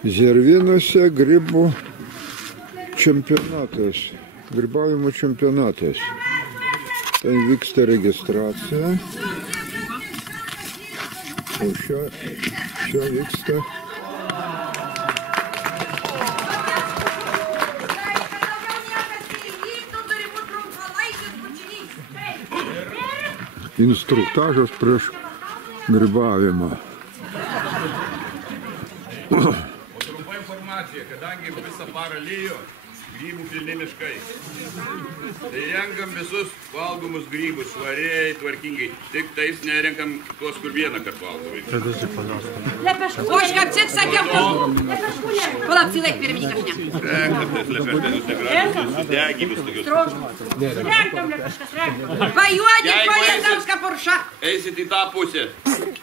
Zervynose grybų čempionatas, grybavimo čempionatas. Ten vyksta registracija. O čia vyksta instruktažas prieš grybavimą. Trumpa informacija, kadangi visą parą lyjo, grybų pilni miškai. Tai renkam visus valgomus grybus, švariai, tvarkingai. Tik tais nerenkam tuos, kur vieną kartą valgomai. Oi, kaip cik sakiau, palauk, silaik pirmininkas ne. Renkam tas lepeštenus negražus, sudegymus tokius. Renkam lepeškas, renkam. Pajuodė, pajėdaus kapurša. Eisit į tą pusę.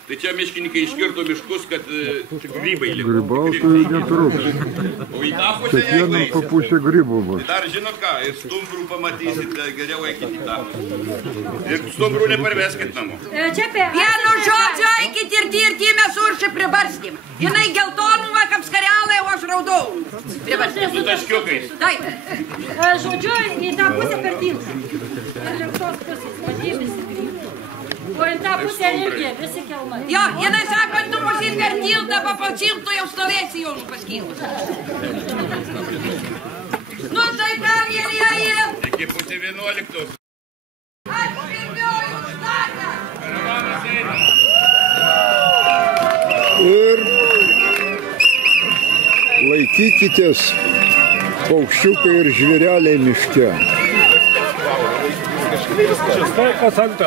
Tai čia miškininkai iškirto miškus, kad tik grybai liko. Grybautojai netrūks. O į tą pusę Kiekvienam po pusę grybų bus. dar žinot ką, ir stumbrų pamatysite, geriau eikit į tą. Ir stumbrų neparveskit namo. Vienu žodžiu, eikit ir tirti mes uršį pribarstym. Jinai geltonų va, kaip skarialai, o aš raudau. Pribarstym. Su taškiukais. Taip. Žodžiu, į tą pusę per tiltą. Ir link tos pusės, vadybėsi grybų. O į tą pusę irgi, visi kelmai. Jo, jinai sako, tu pusės per tiltą, po tiltų jau stovėsi jau paskylus. Nu tai ką, mėlyje? Iki pusė 11. Aš pirmiauju užstatę. Karavanas eina. Ir laikykitės paukščiukai ir žvėreliai miške. Kas ant.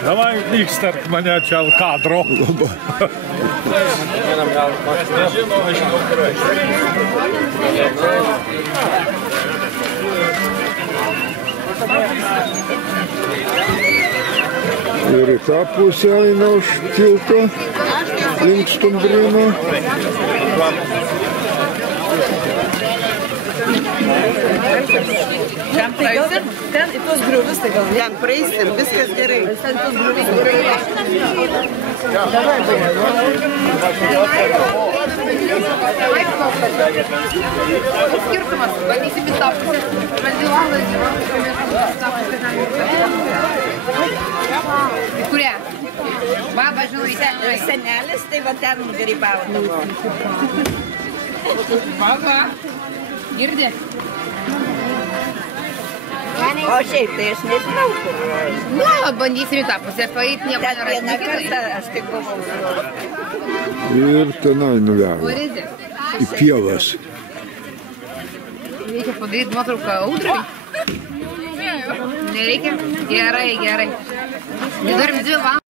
Davai vykstark mane čia ant kadro. Ir į tą pusę eina už tilto link Stumbryno. Ten praeisim? Ten į tos griuvius, tai gal ten praeisim, viskas gerai. Ten tos griuvius gerai. Skirtumas, bandysim į tą pusę. Kurie? Baba, žinai, Senelis, tai va ten grybavo. Baba, girdi? O šiaip, tai aš nežinau, kur. Nu, bandysim į tą pusę, paeit nieko Ten nėra. vieną kartą aš tik buvau. Ir tenai nuveža Porizė. į pievas. Reikia padaryti nuotrauką audrai. Nereikia? Gerai, gerai. Nedarim 2 valandas.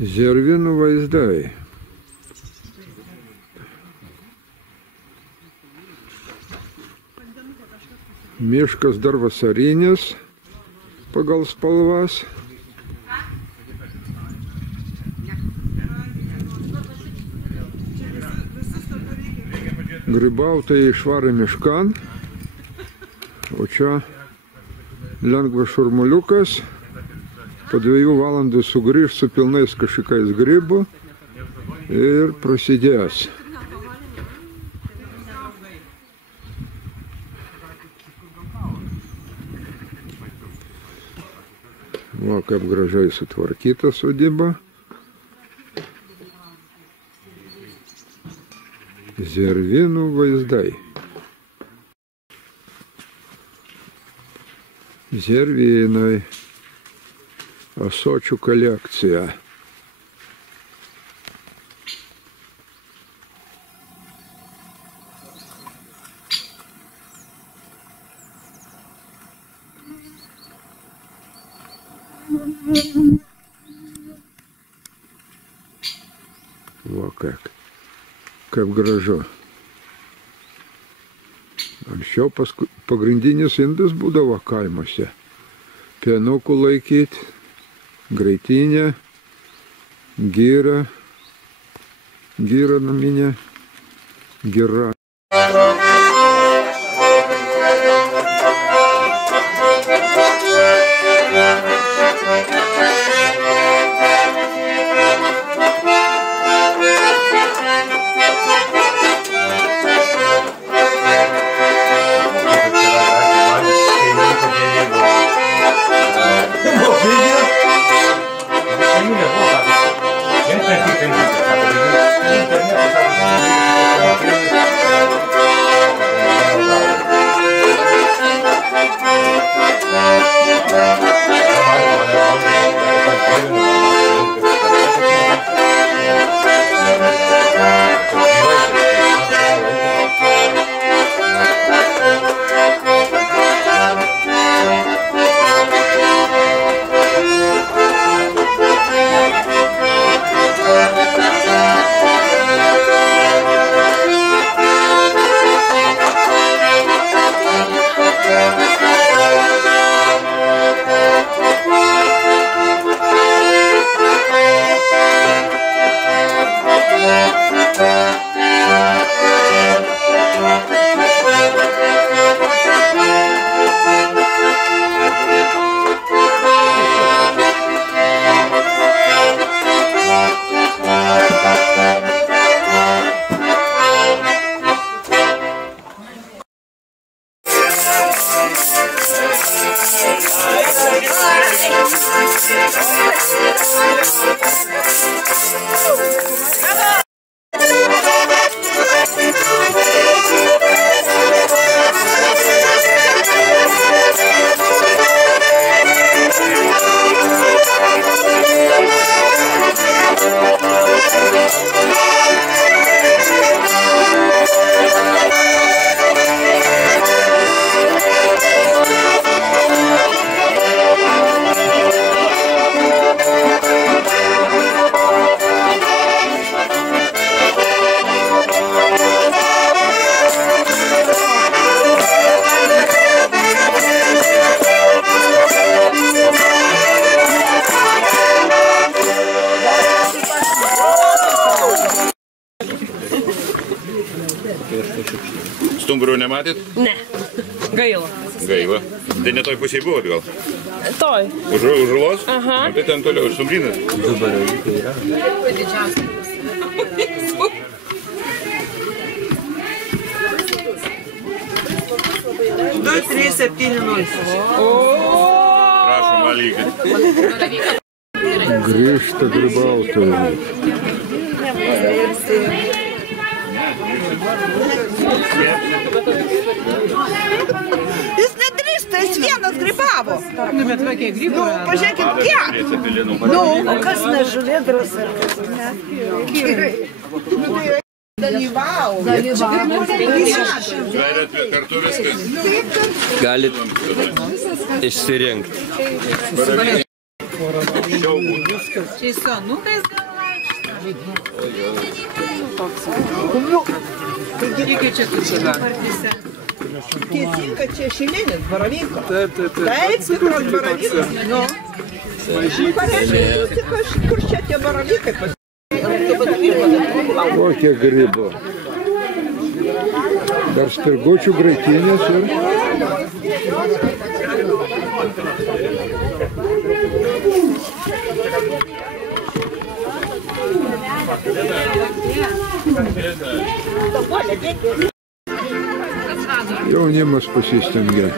Zervynų vaizdai. Miškas dar vasarinis pagal spalvas. Grybautojai išvarė miškan, o čia lengvas šurmuliukas. Po 2 valandų sugrįž su pilnais kažkokiais grybų ir prasidės. Va, kaip gražiai sutvarkyta sodyba. Zervynų vaizdai. Zervynai. Ąsočių kolekcija. Va kaip gražu. Anksčiau pagrindinis indas būdavo kaimuose. Pienukų laikyti, graitinę, gyrą naminę, gira. Stumbrų nematėt? Ne. Gaila. Gaila. Tai ne toj pusėje buvot gal? Toj. Už Ulos? Aha. Tai ten toliau, už Stumbrynas. Du baravykai yra. 2370. Prašom, valykit. Grįžta grybautojai. Jis nedrįsta, jis vienas grybavo. Nu, bet vaikai grybavo. Nu, pažiūrėkit, kiek. Nu, o kas ne žuvėdras ar kas ne? Dalyvau. Darėt kartu viskas. Galit išsirinkti. Čia senukais gal Taigi čia tušina. Teisinga, čia šilinis baravyko. Taip, tikros baravykas. Nu. Kur čia tie baravykai pas... Kokie grybo. Dar spirgučių graitinės ir... Jaunimas pasistengia.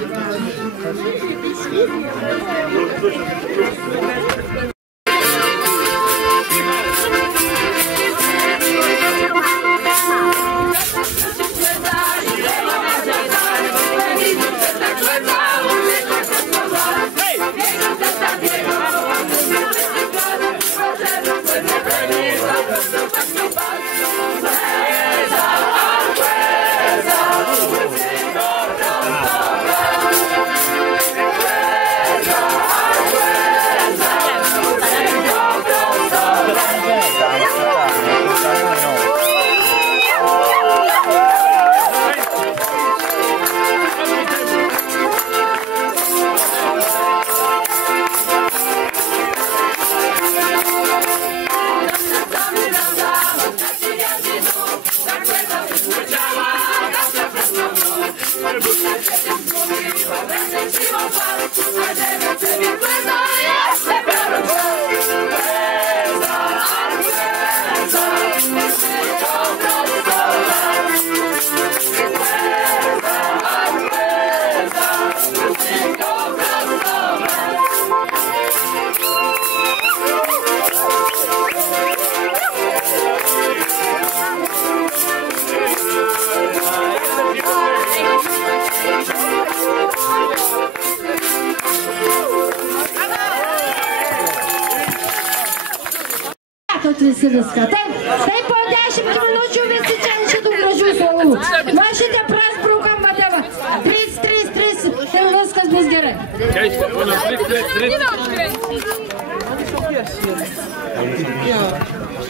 Visi viską. Taip po 10 minučių visi čia ant šitų gražių suolų. Va šitie praspraukam, matėva. 3, 3, 3. Tai viskas bus gerai.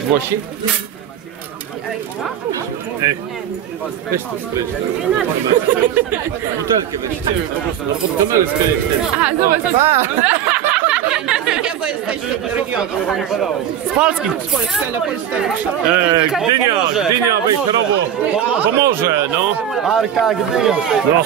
Głosi? Ej, weź tu spryć. Butelkę weźcie po prostu, no pod kamerę skryć. Aha, zobacz. Z Polski! Gdynia Wejherowo pomoże, no. Arka, Gdynia. No.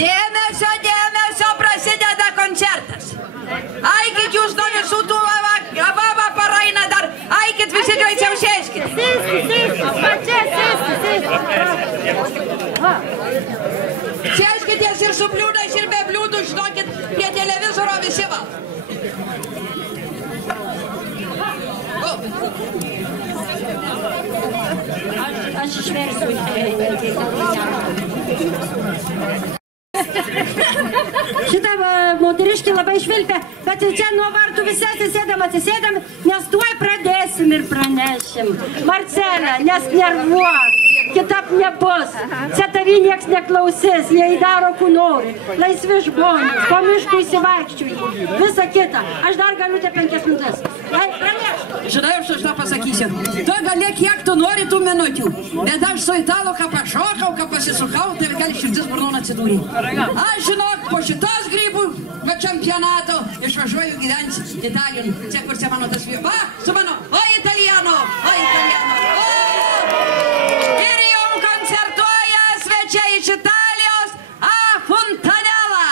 Dėmesio, dėmesio, prasideda koncertas. Aikit jūs nuo visų tų ababa paraina dar. Aikit visi greičiau sėskit. Sėskitės ir su bliūdais, ir be bliūdų, žinokit, prie televizoro visi va. Aš išversiu. Šitą moteriškį labai švilpia, bet čia nuo vartų visi atsisėdam, nes tuoj pradėsim ir pranešim. Marcelė, nes nervuok, kitap nebus. Čia tavį nieks neklausys, jie įdaro kur nori. Laisvi žmonės, po miškų įsivaikščiui. Visa kita. Aš dar galiu te 5 minutės. Pranešk. Žinai, aš tą pasakysiu. Tu galėk kiek tu nori tų minutių. Bet aš su italo, ką pašokau, ką pasisukau, tai gali širdis burnon atsidūrė. Aš žinok, po šitos grybų čempionato išvažiuoju gyventi Italiją. Čia kur čia mano tas vyras. Va, su mano. O, italiano. Ir jau koncertuoja svečiai iš Italijos. A, Fontanella.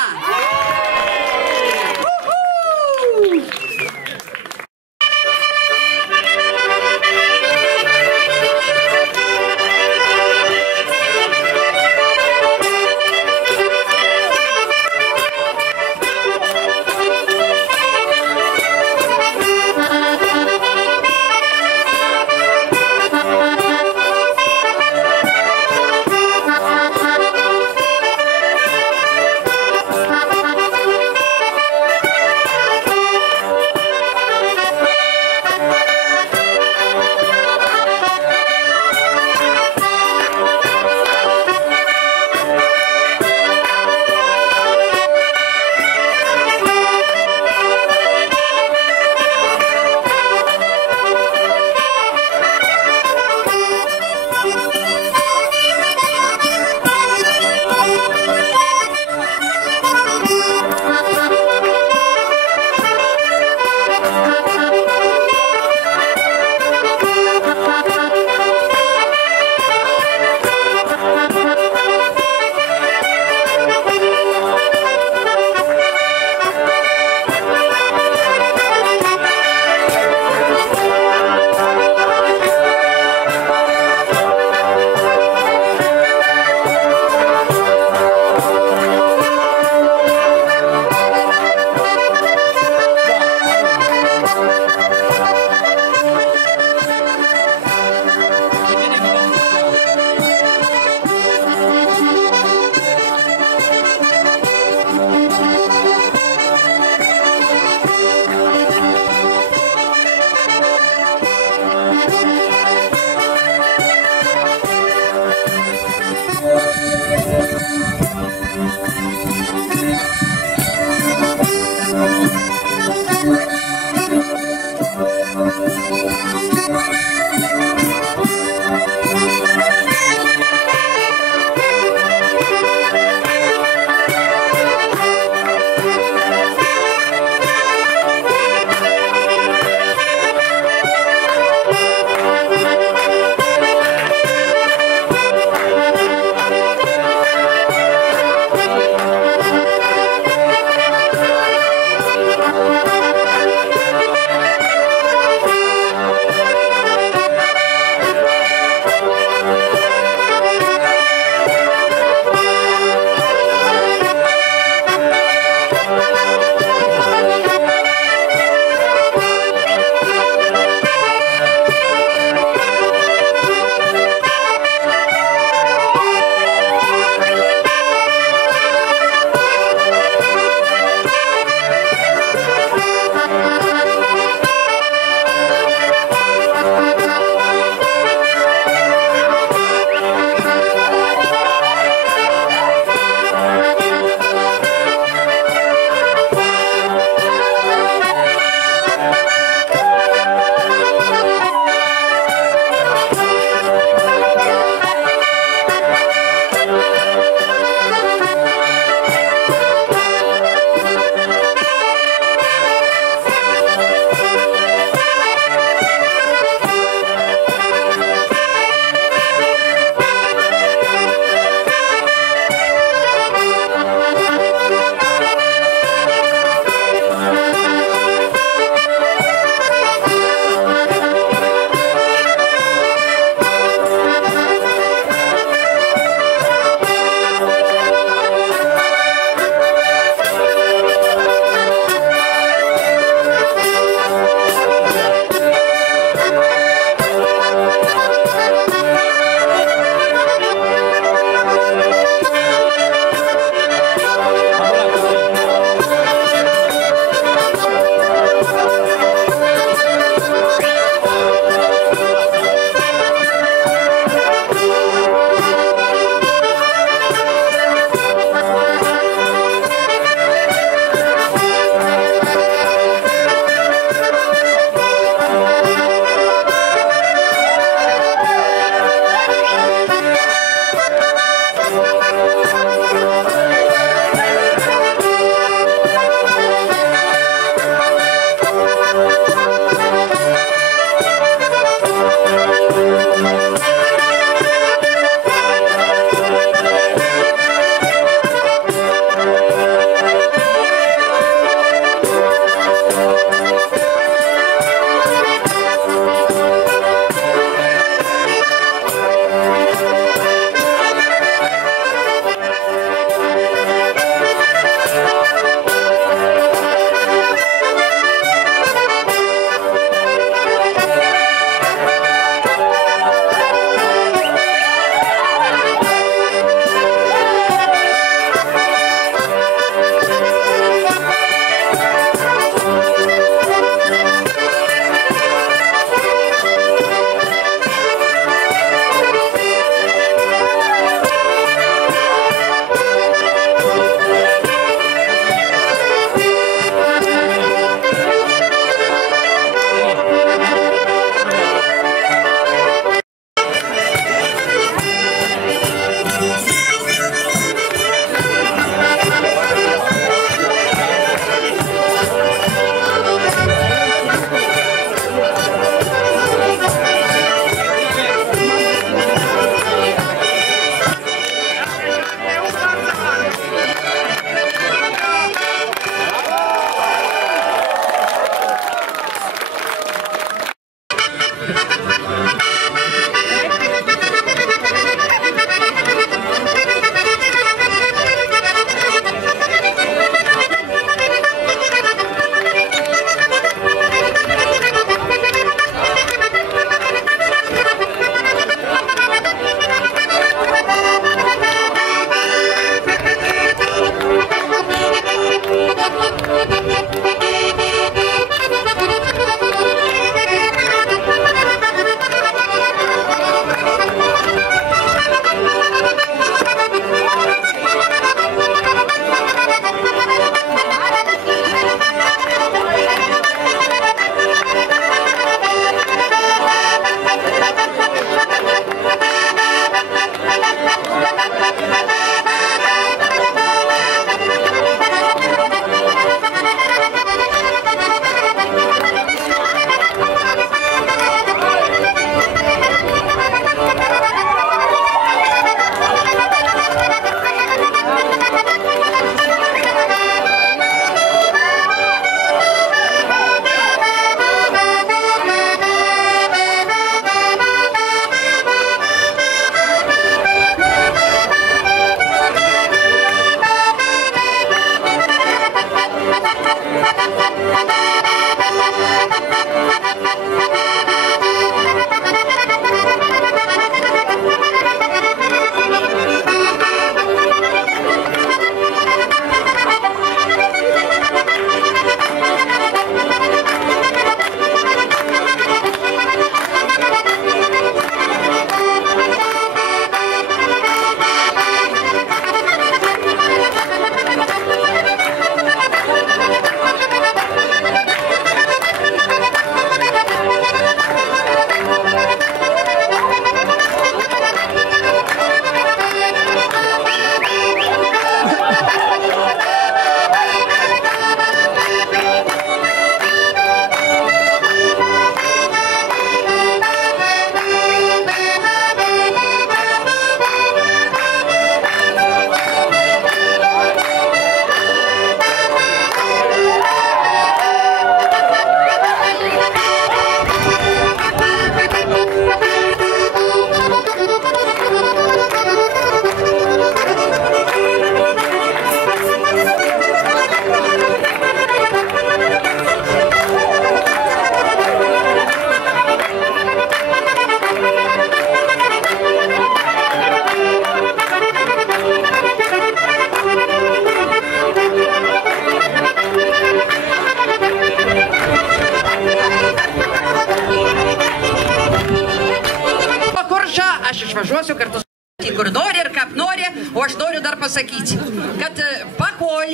aš noriu dar pasakyti, kad pakol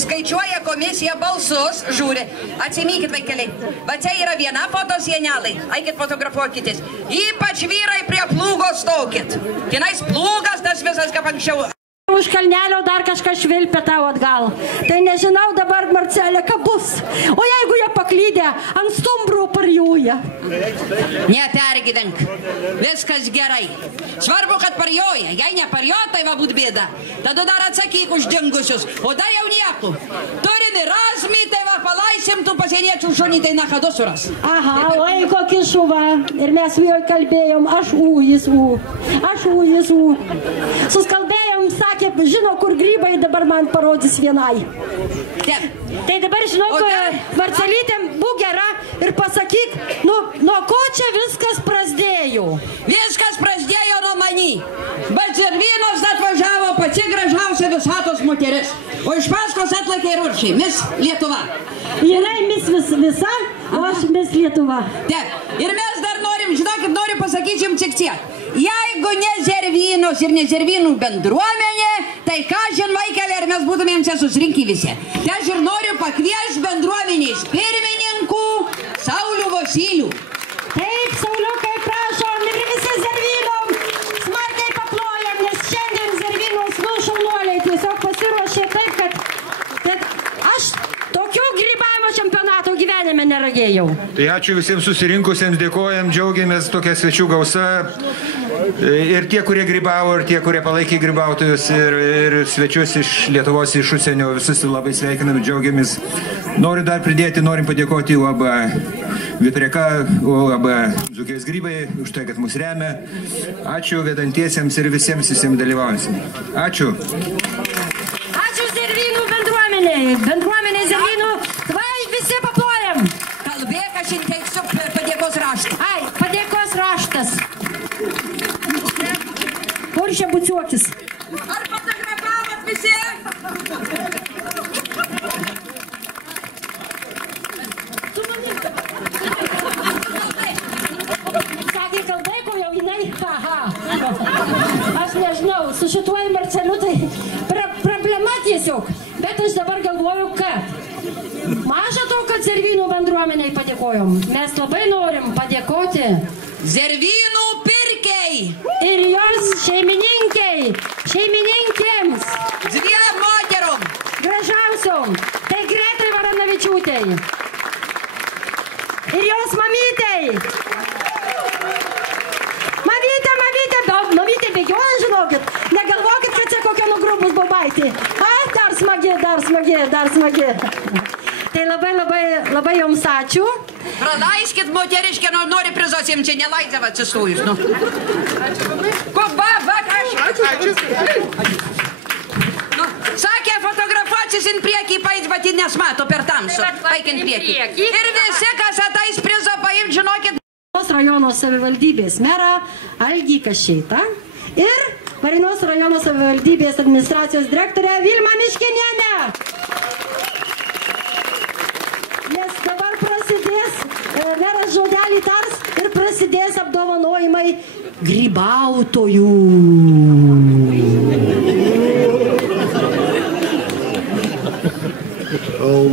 skaičiuoja komisija balsus, žiūri, atsimykit vaikeliai, va čia yra viena foto sienelai, eikit fotografuokitės, ypač vyrai prie plūgo stokit, tenais plūgas tas visas, kaip anksčiau. Už kalnelio dar kažką švilpia tau atgal. Tai nežinau dabar, Marcelė, ką bus. O jeigu jie paklydė, ant stumbrų parjūja. Nepergyvenk. Viskas gerai. Svarbu, kad parjoja. Jei neparjo, tai va būt bėda. Tada dar atsakyk už dingusius. O dar jau nieko. Turim ir razmį, tai va palaisim tų pasieniečių šunį, tai na kada suras. Aha, oi, kokį šuvą. Ir mes su juo kalbėjom. Aš jis Aš jis Suskalbėjom, sakė, žino, kur grybai, dabar man parodys vienai. Tai dabar žinok, Marcelytėm, būk gera ir pasakyk, nuo ko čia viskas prasidėjo? Viskas prasidėjo nuo many. Bet Zervynos atvažiavo pati gražiausia visatos moteris. O iš paskos atlakė ir uršiai. Mis Lietuva. Jinai mis visa, o aš mis Lietuva. Taip. Ir mes dar norim, žinokit, noriu pasakyti jums tik tiek. Jeigu ne Zervynos ir ne Zervynų bendruomenė, tai ką žin vaikelė, ar mes būtumėm čia susirinkę visi. Tai aš ir noriu pakviesti bendruomenės pirmininkų Saulių Vosylių. Taip, Sauliukai, prašom, ir visi Zervynom smarkiai paplojam, nes šiandien Zervynos šaunuoliai tiesiog pasiruošė taip, kad aš tokių grybavimo čempionatų gyvenime neragėjau. Tai ačiū visiems susirinkusiems, dėkojam, džiaugiamės tokia svečių gausa. Ir tie, kurie grybavo, ir tie, kurie palaikė grybautojus, ir svečius iš Lietuvos, iš užsienio, visus labai sveikiname, džiaugiamės. Noriu dar pridėti, norim padėkoti UAB Vitreka, UAB Dzūkijos grybai, už tai, kad mus remia. Ačiū vedantiesiems ir visiems dalyvaujantiems. Ačiū. Ačiū Zervynų bendruomeniai. Bendruomeniai Zervynų. Vai, visi paplojam. Kalbėk, aš inteiksiu padėkos raštą. Ai, padėkos raštas. Kur čia bučiuokis? Ar fotografavot visi? Sakė, kalbai, ko jau jinai? Aha. Aš nežinau, su šituo Marceliu tai problema tiesiog. Bet aš dabar galvoju, kad maža to, kad Zervynų bendruomeniai padėkojom. Mes labai norim padėkoti Zervynų pirkiai ir jos šeimininkėms, dviem moterom, gražiausiom, tai Gretai Varanavičiūtei ir jos mamytei. Mamytė bėgioja, žinokit, negalvokit, kad čia kokia nugrubus bobaitė. Ai, dar smagi. Tai labai jums ačiū. Pralaiskit, moteriškė, nori prizos jums čia nelaidžiava atsistojus. Sakė, fotografuotis in priekį, paėdž, bet jį nesmato per tamsų. Paikint priekį. Ir visi, kas atais prizo paimt, žinokit. Rajono savivaldybės merą Algį Kašeitą ir Varėnos rajono savivaldybės administracijos direktorę Vilmą Miškinienę. Nes dabar prasidės, meras žodelį tars ir prasidės apdovanojimai grybautojų.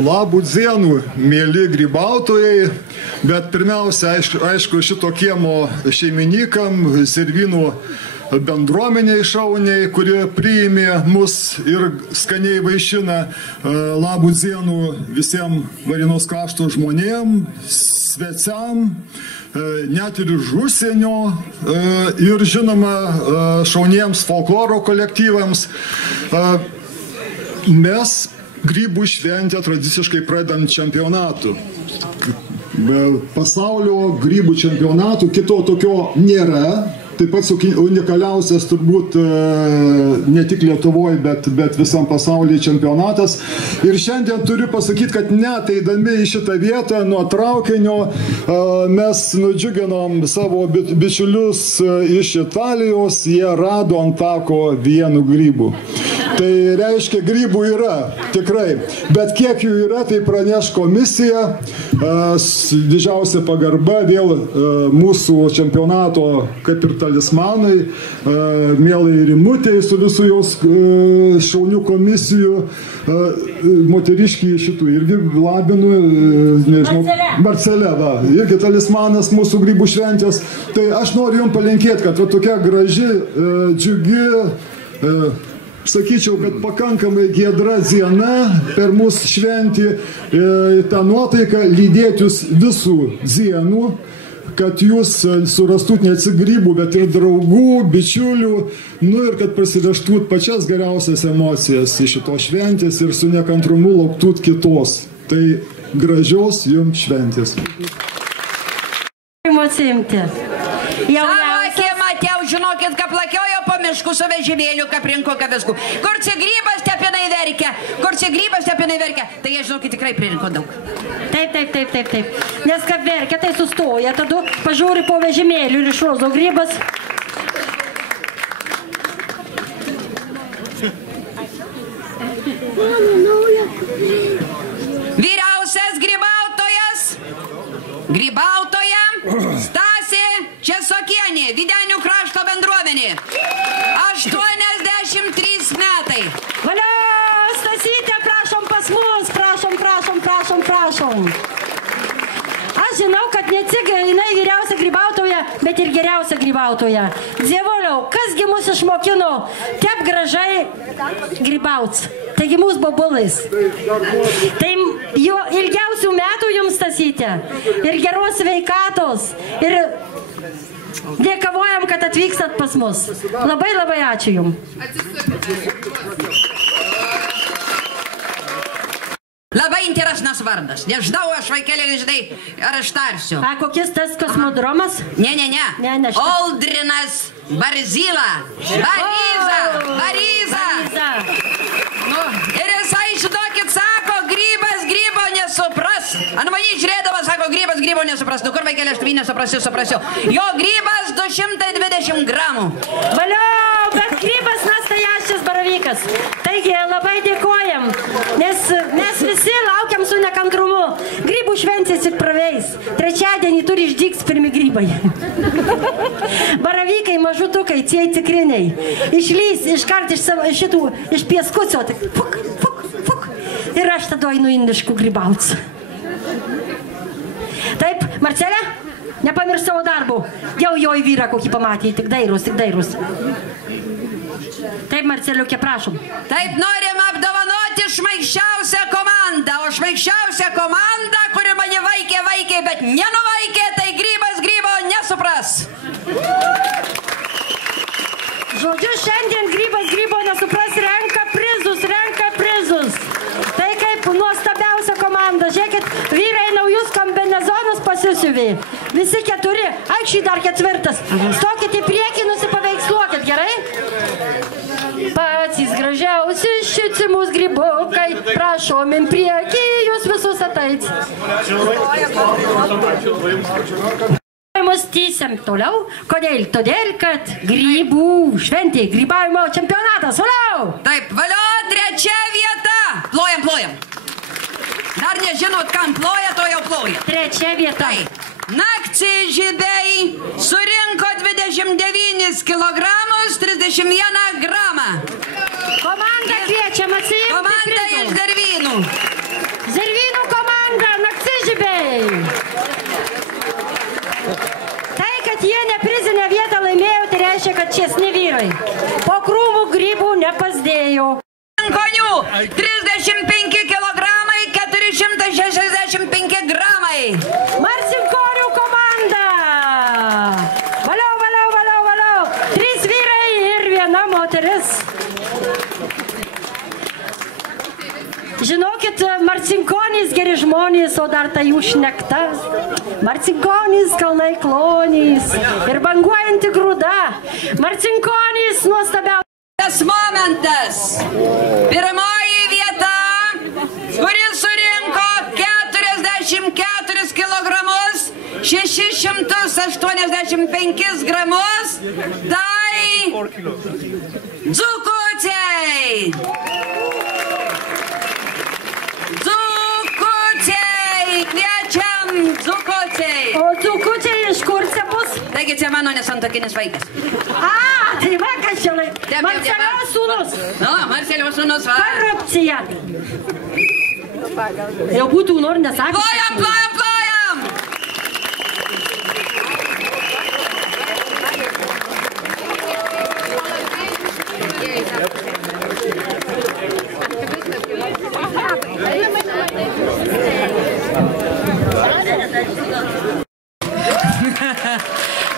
Labų dienų, mėly grybautojai, bet pirmiausia, aišku, šito kiemo šeimininkam, Zervynų bendruomeniai šauniai, kurie priėmė mus ir skaniai vaišina. Labų dienų visiems Varėnos krašto žmonėm, svečiam, net ir iš užsienio ir žinoma šauniems folkloro kolektyvams. Mes grybų šventę tradiciškai pradedam čempionatu. Pasaulio grybų čempionatų kito tokio nėra. Taip pat unikaliausias turbūt ne tik Lietuvoje, bet visam pasaulyje čempionatas. Ir šiandien turiu pasakyti, kad net eidami į šitą vietą nuo traukinio mes nudžiuginom savo bičiulius iš Italijos, jie rado ant tako vienų grybų. Tai reiškia, grybų yra, tikrai. Bet kiek jų yra, tai praneš komisija. Didžiausia pagarba vėl mūsų čempionato, kaip ir talismanai, mielai Rimutei su visų jos šaunių komisijų, moteriškiai šitų irgi labinu, nežinau, Marcelė, va, irgi talismanas mūsų grybų šventės. Tai aš noriu jums palinkėti, kad va, tokia graži, džiugi, sakyčiau, kad pakankamai giedra diena per mūsų šventį, tą nuotaiką lydėtis visų dienų, kad jūs surastut ne tik grybų, bet ir draugų, bičiulių, nu ir kad prasivežtut pačias geriausias emocijas iš šito šventės ir su nekantrumu lauktut kitos. Tai gražios jums šventės. Matėjau, žinokit, kad plakiojo po miškų su vežimėliu, kad rinko viskų. Kur čia grybas, tepinai verkia. Kur čia grybas, tepinai verkia. Tai jie, žinokit, tikrai pririnko daug. Taip. Nes kaip verkia, tai sustoja. Tada pažiūri po vežimėliu ir išrozo grybas. Vyriausias grybautoja Stasė Česokienė, Videnių krašto bendruomenė. 83 metai. Valio, Stasytė, prašom pas mus, prašom. Aš žinau, kad ne tik jinai vyriausia grybautoja, bet ir geriausia grybautoja. Dievoliau, kasgi mus išmokino taip gražai grybauts. Taigi mūsų bobulais. Tai jo ilgiausių metų jums, Stasytė. Ir geros sveikatos. Ir dėkavojam, kad atvykstat pas mus. Labai ačiū jums. Labai interesnas vardas. Nežinau, aš vaikelį, žinai, ar aš tarsiu. A, kokis tas kosmodromas? Ne. Oldrinas Barzyla. Baryza. Nu, ir jisai, žinokit, sako, grybas grybo nesupras. Ant manį žiūrėdamas, sako, grybas grybo nesupras. Nu, kur vaikelį, aš tavį nesuprasiu. Jo grybas 220 gramų. Valio, bet grybas nastajaščias baravykas. Taigi, labai dėkojam, nes mes visi laukiam su nekantrumu. Grybų šventės tik praveis. Trečiadienį turi išdygs pirmi grybai. Baravykai, mažutukai, tie tikriniai. Išlys iškart iš pieskucio. Fuk. Ir aš tada einu indiškų grybauts. Taip, Marcelė, nepamirš savo darbų. Jau jo į vyrą kokį pamatė, tik dairus. Taip, Marceliukė, prašom. Taip, norim apdovanoti šmaikščiausią komandą. O šmaikščiausią komandą, kuri mane vaikė, bet nenuvaikė, tai grybas grybo nesupras. Žodžiu, šiandien grybas grybo nesupras, renka prizus. Tai kaip nuostabiausia komanda. Žiūrėkit, vyrai naujus kombinezonus pasisiuvė. Visi 4, aikščiai dar 4. Stokit į priekį, nusipaveiksluokit, gerai? Patys gražiausi šicimus grybukai, prašom in priekį, jūs visus ateit. Mąstysim toliau. Kodėl? Todėl, kad grybų šventė, grybavimo čempionatas. Valiau! Taip, valio, 3 vieta. Plojam. Dar nežinot, kam ploja, to jau ploja. 3 vieta. Taip. Nakcižibiai surinko 29 kilogramus 31 gramą. Komanda kviečiam atsiimti. Komanda iš Zervynų. Zervynų komanda, nakcižibiai. Tai, kad jie neprizinę vietą laimėjo, tai reiškia, kad česni vyrai. Po krūmų grybų nepasdėjo. Konių 35 kilogramai 465 gramai. Marcinkonių komanda. Valiau. 3 vyrai ir 1 moteris. Žinokit, Marcinkonys geri žmonės, o dar tai jų šnekta. Marcinkonys kalnai klonys ir banguojanti grūda. Marcinkonys nuostabiausias. Tas momentas. Pirmoji vieta, kuris surinko 44 kilogramus 685 gramus, tai Dzūkučiai! Dzūkučiai! Kviečiam dzūkučiai! O dzūkučiai iš kur čia bus? Taigi čia mano nesantuokinis vaikas. Tai vaikas čia Marcelio sūnus. Marcelio sūnus, va. Korupcija. Jau būtų nori nesakyti. Plojam, plojam, plojam!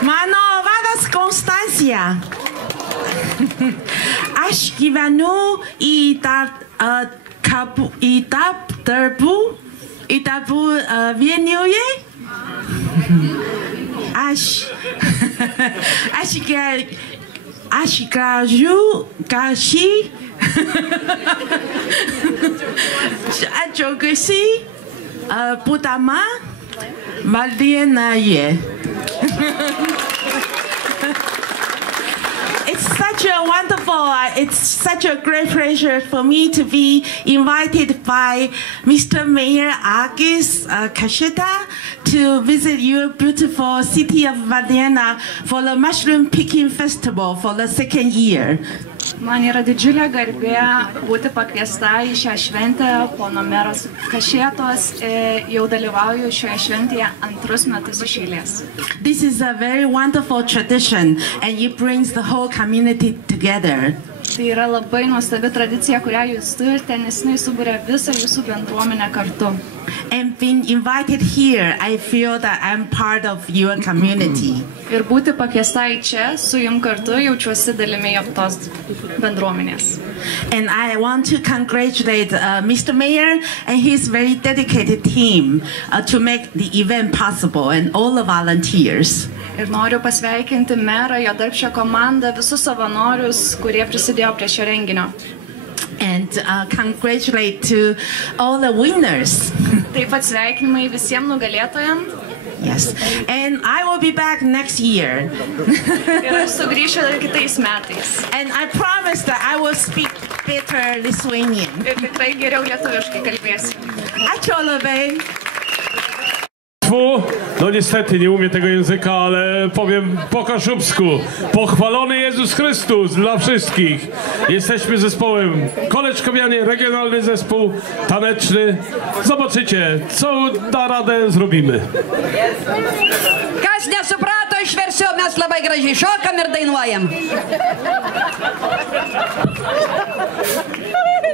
Mano vardas Konstancija. Aš gyvenu į darbų Vilniuje. Aš graži džiaugiuosi būdama Valdėnaje. It's such a great pleasure for me to be invited by Mr. Mayor Agis Kasheta to visit your beautiful city of Valdėna for the Mushroom Picking Festival for the second year. Man yra didžiulė garbė būti pakviesta į šią šventę. Pono meras Kašėtos jau dalyvauju šioje šventėje antrus metus iš eilės. This is a very wonderful tradition and it brings the whole community together. Tai yra labai nuostabi tradicija, kurią jūs turite, nes jinai suburia visą jūsų bendruomenę kartu. And being invited here, I feel that I'm part of your community. Ir būti pakviesta į čia su jum kartu jaučiuosi dalimi tos bendruomenės. And I want to congratulate Mr. Mayor and his very dedicated team to make the event possible and all the volunteers. Ir noriu pasveikinti merą, jo darbščią komandą, visus savanorius, kurie prisidėjo prie šio renginio. And congratulate to all the winners. Taip pat sveikinimai visiems nugalėtojams. Yes. And I will be back next year. Ir aš sugrįšiu kitais metais. And I promise that I will speak better Lithuanian. Ir tikrai geriau lietuviškai kalbėsiu. Ačiū labai. No niestety nie umiem tego języka, ale powiem po kaszubsku. Pochwalony Jezus Chrystus dla wszystkich. Jesteśmy zespołem Koleczkowianie, regionalny zespół taneczny. Zobaczycie, co da radę zrobimy. Kas nesuprato, išversiu, mes labai gražiai šokam ir dainuojam.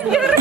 Dobra,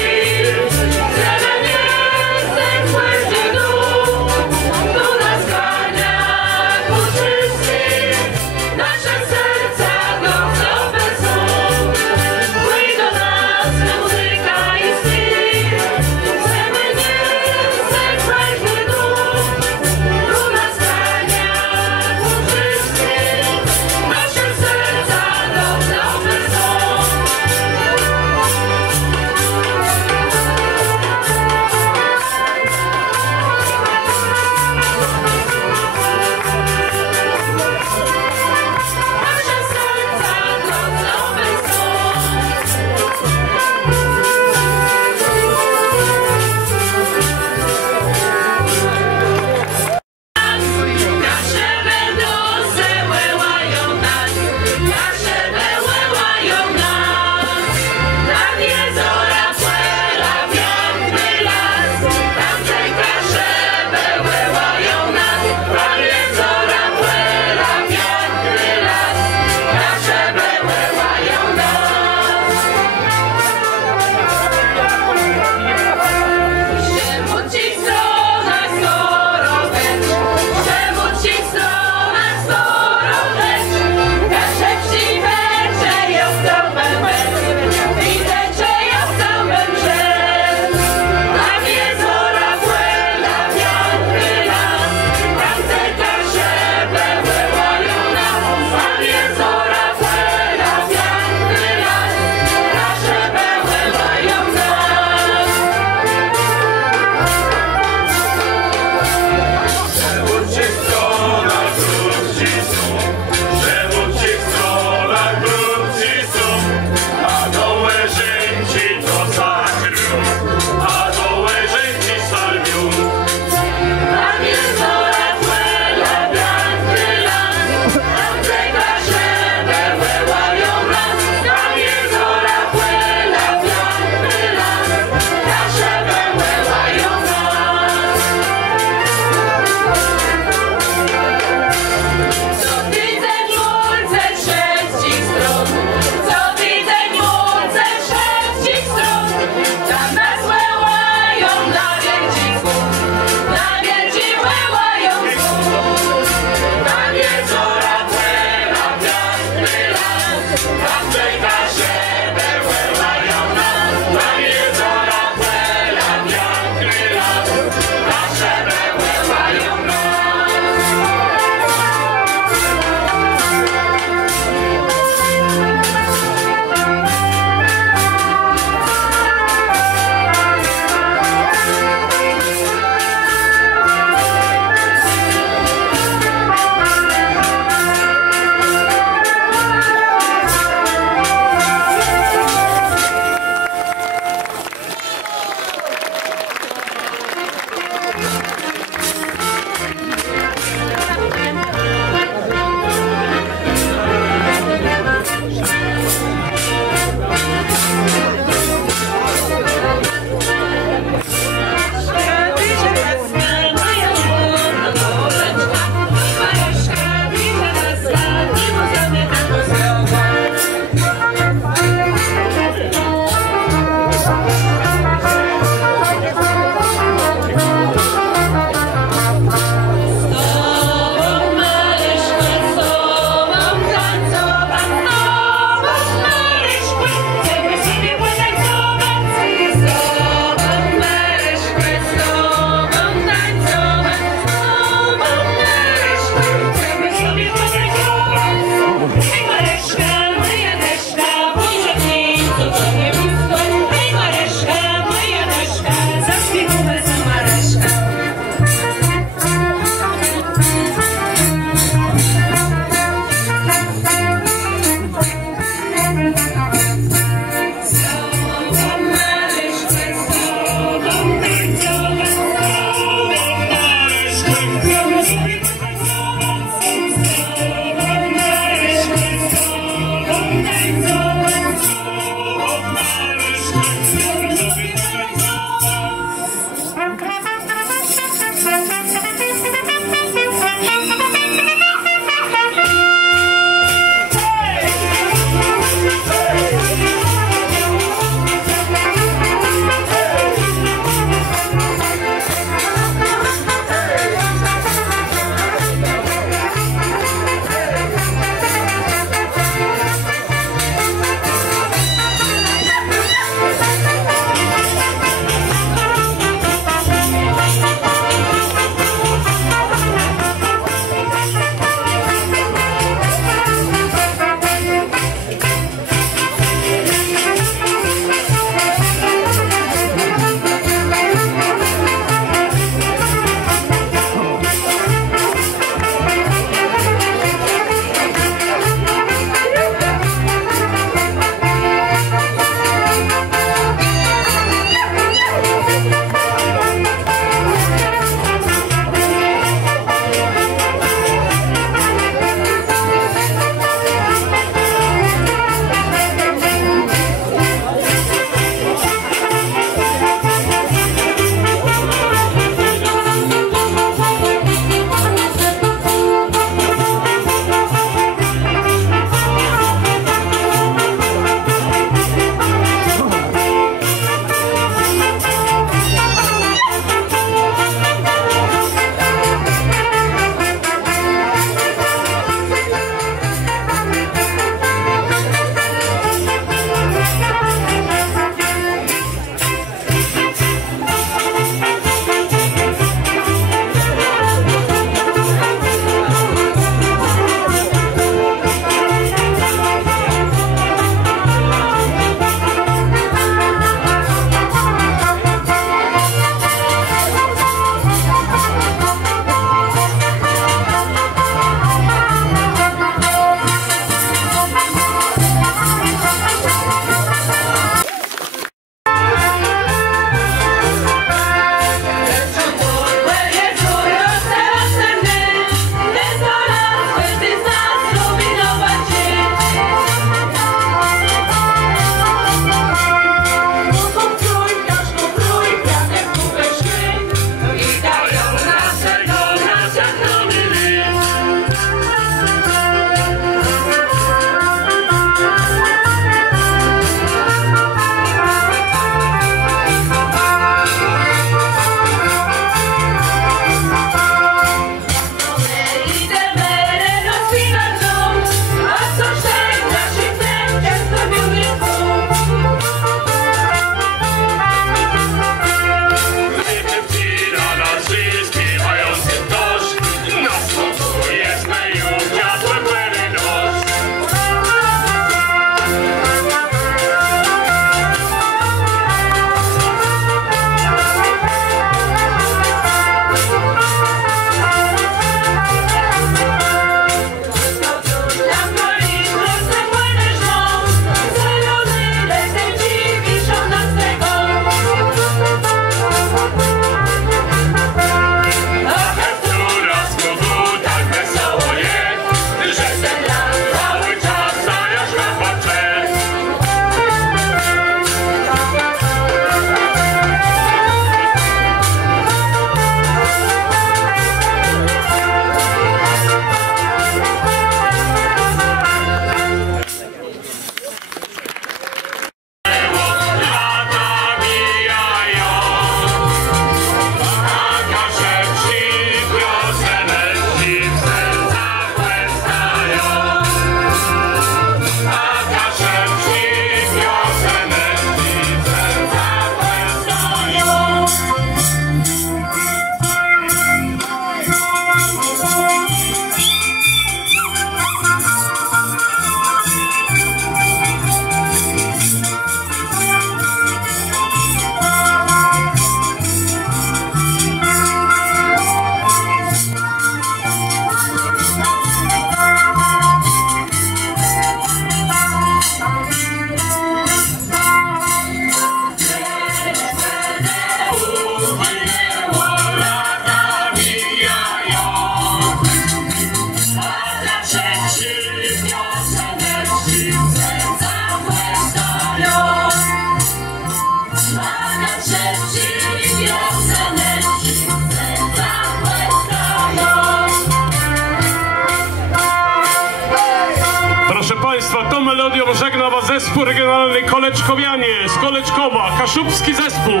melodią żegna was zespół regionalny Koleczkowianie z Koleczkowa, kaszubski zespół.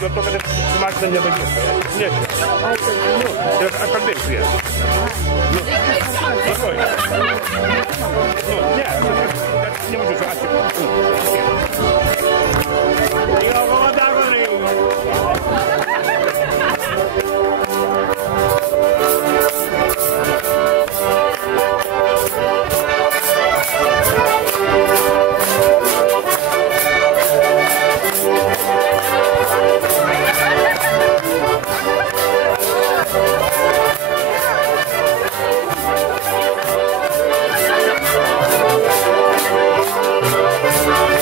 no to wtedy maksa nie będzie. Nie. Teraz akademia. No. Spokojnie. No, nie możesz asyć. Ja woładam, Thank you.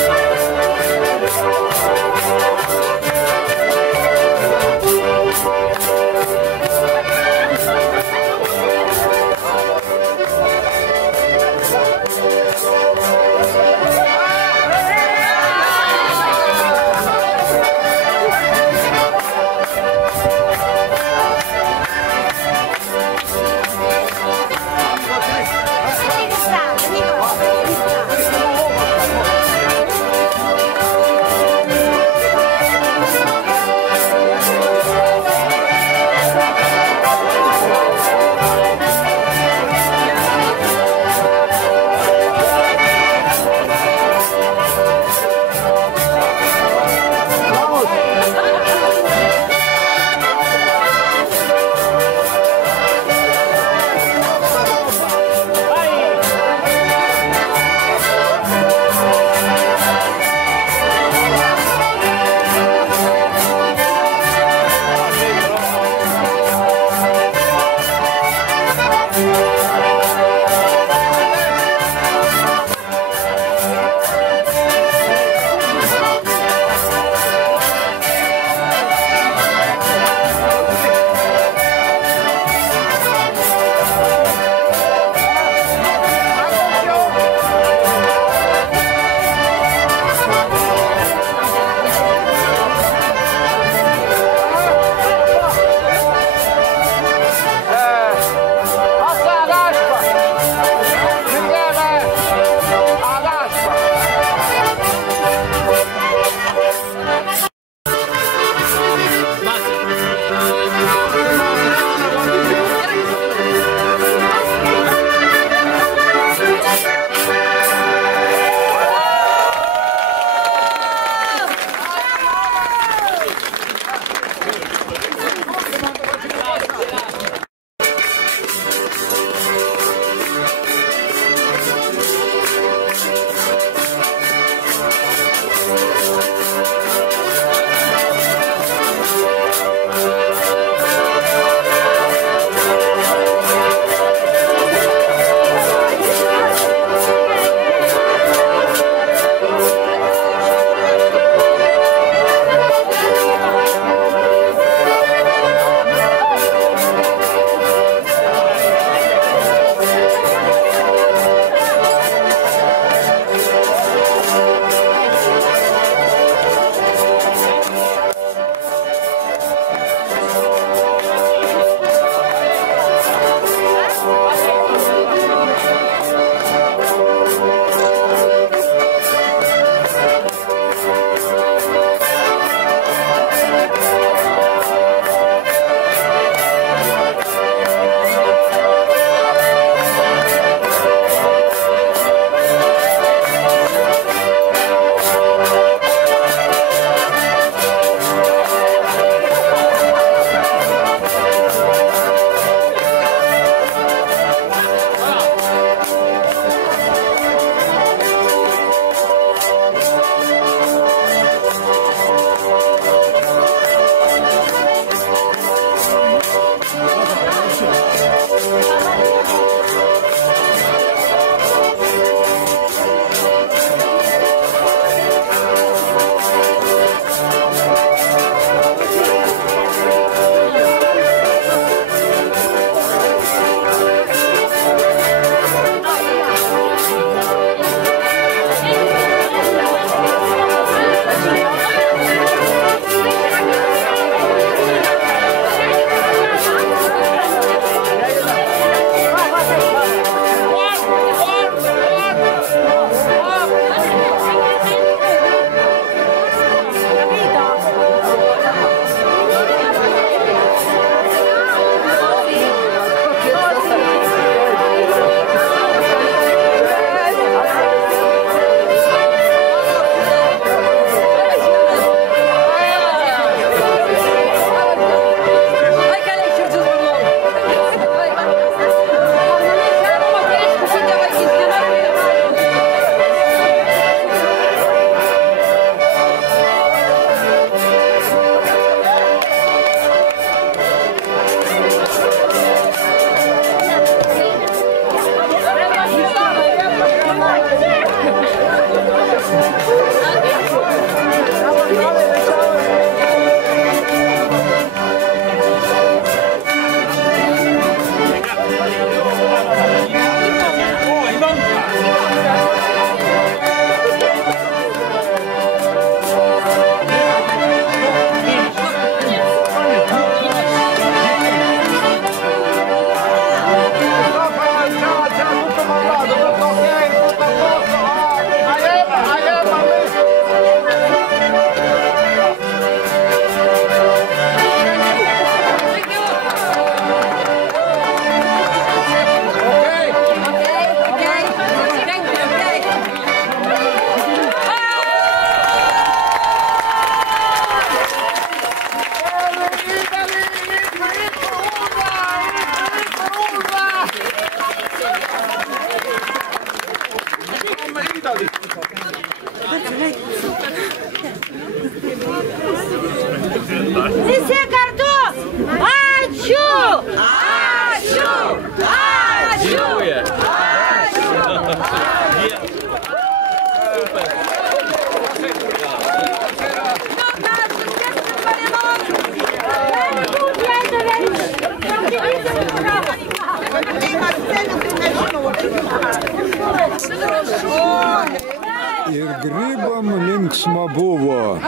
linksma buvo.